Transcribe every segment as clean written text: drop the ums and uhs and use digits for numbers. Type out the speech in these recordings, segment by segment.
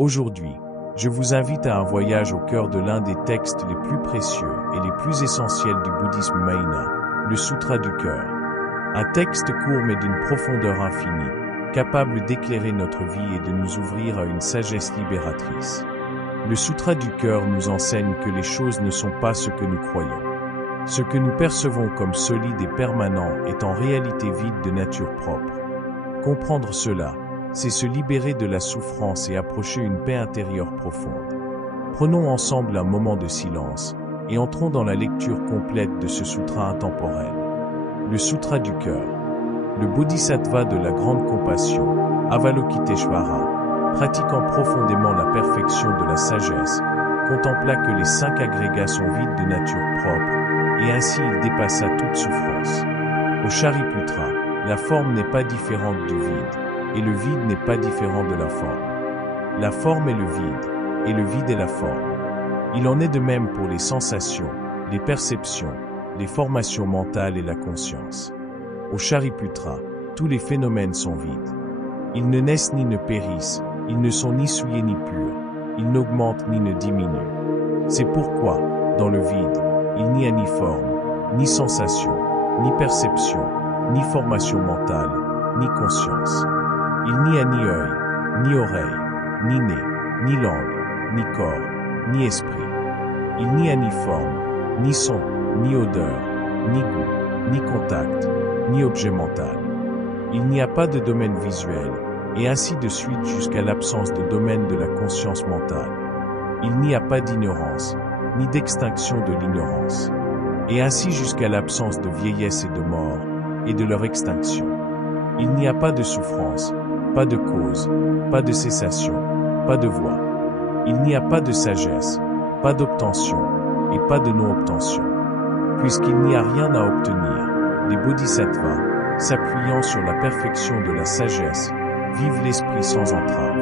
Aujourd'hui, je vous invite à un voyage au cœur de l'un des textes les plus précieux et les plus essentiels du bouddhisme Mahayana, le Sutra du cœur. Un texte court mais d'une profondeur infinie, capable d'éclairer notre vie et de nous ouvrir à une sagesse libératrice. Le Sutra du cœur nous enseigne que les choses ne sont pas ce que nous croyons. Ce que nous percevons comme solide et permanent est en réalité vide de nature propre. Comprendre cela, c'est se libérer de la souffrance et approcher une paix intérieure profonde. Prenons ensemble un moment de silence et entrons dans la lecture complète de ce sutra intemporel. Le Sutra du cœur. Le bodhisattva de la grande compassion, Avalokiteshvara, pratiquant profondément la perfection de la sagesse, contempla que les 5 agrégats sont vides de nature propre, et ainsi il dépassa toute souffrance. Au Shariputra, la forme n'est pas différente du vide, et le vide n'est pas différent de la forme. La forme est le vide, et le vide est la forme. Il en est de même pour les sensations, les perceptions, les formations mentales et la conscience. Au Shariputra, tous les phénomènes sont vides. Ils ne naissent ni ne périssent, ils ne sont ni souillés ni purs, ils n'augmentent ni ne diminuent. C'est pourquoi, dans le vide, il n'y a ni forme, ni sensation, ni perception, ni formation mentale, ni conscience. Il n'y a ni œil, ni oreille, ni nez, ni langue, ni corps, ni esprit. Il n'y a ni forme, ni son, ni odeur, ni goût, ni contact, ni objet mental. Il n'y a pas de domaine visuel, et ainsi de suite jusqu'à l'absence de domaine de la conscience mentale. Il n'y a pas d'ignorance, ni d'extinction de l'ignorance, et ainsi jusqu'à l'absence de vieillesse et de mort, et de leur extinction. Il n'y a pas de souffrance, pas de cause, pas de cessation, pas de voie. Il n'y a pas de sagesse, pas d'obtention, et pas de non-obtention. Puisqu'il n'y a rien à obtenir, les bodhisattvas, s'appuyant sur la perfection de la sagesse, vivent l'esprit sans entrave.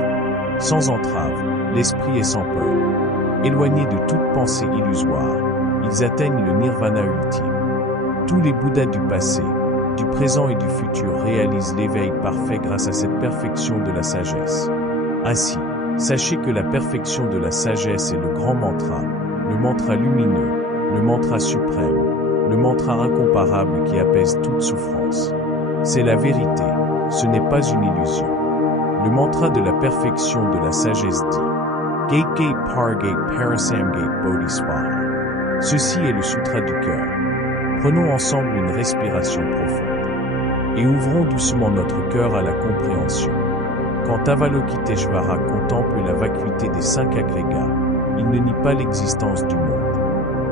Sans entrave, l'esprit est sans peur. Éloignés de toute pensée illusoire, ils atteignent le nirvana ultime. Tous les Bouddhas du passé, du présent et du futur réalisent l'éveil parfait grâce à cette perfection de la sagesse. Ainsi, sachez que la perfection de la sagesse est le grand mantra, le mantra lumineux, le mantra suprême, le mantra incomparable qui apaise toute souffrance. C'est la vérité, ce n'est pas une illusion. Le mantra de la perfection de la sagesse dit Gate Gate Par Gate Parasamgate Bodhisvaha. Ceci est le sutra du cœur. Prenons ensemble une respiration profonde et ouvrons doucement notre cœur à la compréhension. Quand Avalokiteshvara contemple la vacuité des 5 agrégats, il ne nie pas l'existence du monde.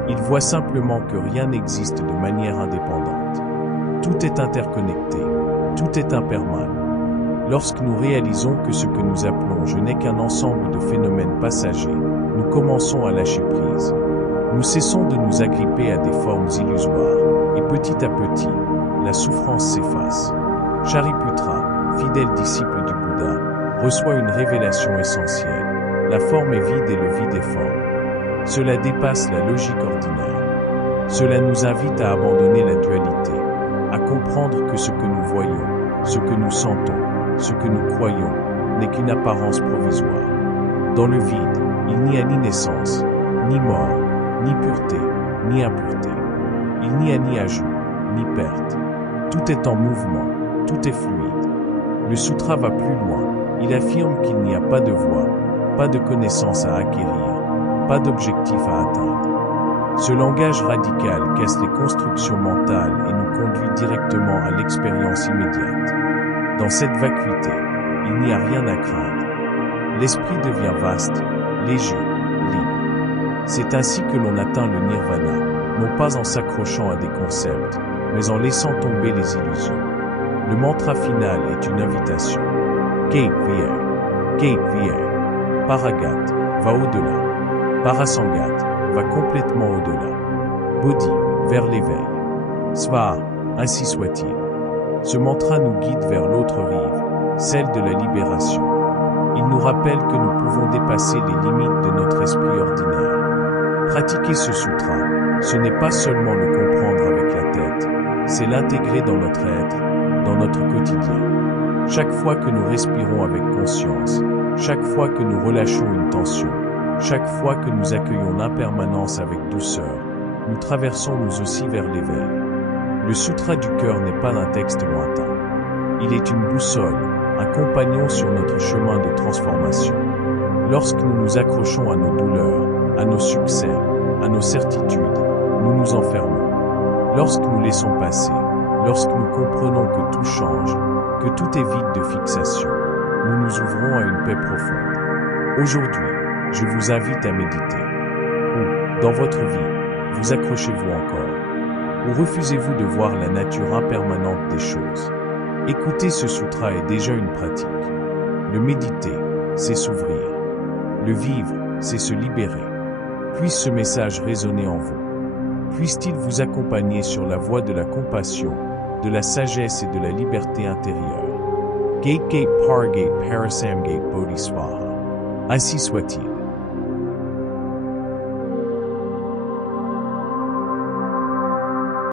Il voit simplement que rien n'existe de manière indépendante. Tout est interconnecté, tout est impermanent. Lorsque nous réalisons que ce que nous appelons je n'est qu'un ensemble de phénomènes passagers, nous commençons à lâcher prise. Nous cessons de nous agripper à des formes illusoires, et petit à petit, la souffrance s'efface. Shariputra, fidèle disciple du Bouddha, reçoit une révélation essentielle. La forme est vide et le vide est forme. Cela dépasse la logique ordinaire. Cela nous invite à abandonner la dualité, à comprendre que ce que nous voyons, ce que nous sentons, ce que nous croyons, n'est qu'une apparence provisoire. Dans le vide, il n'y a ni naissance, ni mort, ni pureté, ni impureté. Il n'y a ni ajout, ni perte. Tout est en mouvement, tout est fluide. Le sutra va plus loin. Il affirme qu'il n'y a pas de voie, pas de connaissance à acquérir, pas d'objectif à atteindre. Ce langage radical casse les constructions mentales et nous conduit directement à l'expérience immédiate. Dans cette vacuité, il n'y a rien à craindre. L'esprit devient vaste, léger, libre. C'est ainsi que l'on atteint le nirvana, non pas en s'accrochant à des concepts, mais en laissant tomber les illusions. Le mantra final est une invitation. Gate VA. Paragat, va au-delà. Parasangat, va complètement au-delà. Bodhi, vers l'éveil. Svaha, ainsi soit-il. Ce mantra nous guide vers l'autre rive, celle de la libération. Il nous rappelle que nous pouvons dépasser les limites de notre esprit ordinaire. Pratiquer ce sutra, ce n'est pas seulement le comprendre avec la tête, c'est l'intégrer dans notre être, dans notre quotidien. Chaque fois que nous respirons avec conscience, Chaque fois que nous relâchons une tension, chaque fois que nous accueillons l'impermanence avec douceur, nous traversons nous aussi vers l'éveil. Le Sutra du cœur n'est pas un texte lointain. Il est une boussole, un compagnon sur notre chemin de transformation. Lorsque nous nous accrochons à nos douleurs, à nos succès, à nos certitudes, nous nous enfermons. Lorsque nous laissons passer, lorsque nous comprenons que tout change, que tout est vide de fixation, nous nous ouvrons à une paix profonde. Aujourd'hui, je vous invite à méditer. Ou, dans votre vie, vous accrochez-vous encore? Ou refusez-vous de voir la nature impermanente des choses? Écouter ce sutra est déjà une pratique. Le méditer, c'est s'ouvrir. Le vivre, c'est se libérer. Puisse ce message résonner en vous. Puisse-t-il vous accompagner sur la voie de la compassion, de la sagesse et de la liberté intérieure. Gate Pargate Parasamgate Bodhisvaha. Ainsi soit-il.